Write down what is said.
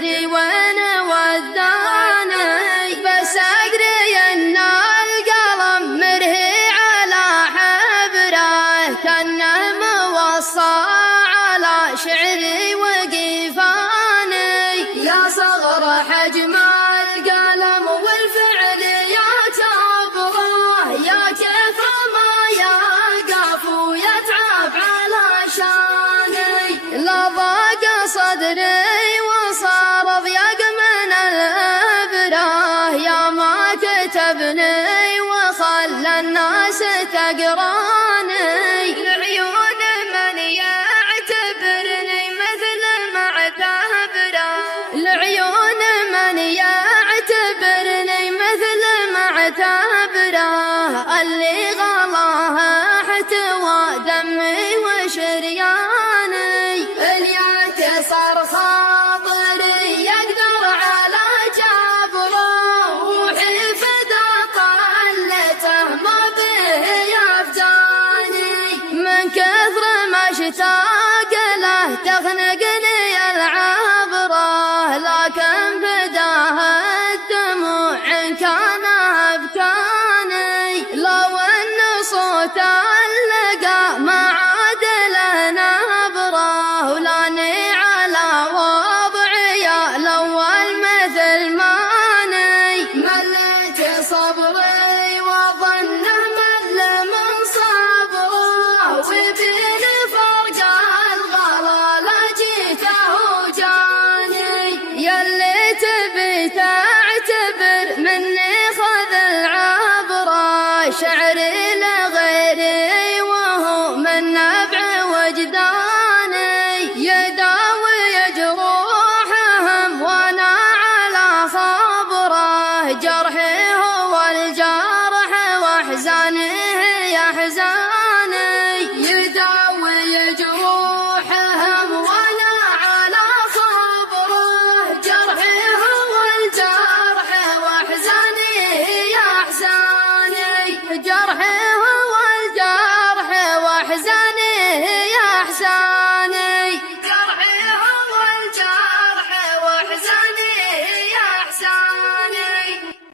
تدري وين وداني، بس أدري أن القلم مرهي على حبره، كأنه موصى على شعري وقيفاني. يا صغر حجم القلم والفعل يا جبره، يا كيف ما يقف ويتعب على شاني. لا ضاق صدري وصار ضيق من الإبرة، يا ما كتبني وخلى الناس تقراني. العيون من يعتبرني مثل معتبره، العيون من يعتبرني مثل معتبره، اللي غلاه احتوى دمي وشرياني. اللي صار خاطري يقدر على جبره، روحي فدا طلته ما به يفداني. من كثر ما اشتاق له تخنقني العبره، لكن بداه الدموع إن كان أبكاني. لو أن صوته لقى ما عاد له نبره، ولاني على وضعي الأول مثل ماني. مليت صبري وظنه مل من صبره، وبين فرق الغلا لجيته وجاني. يلي تبيته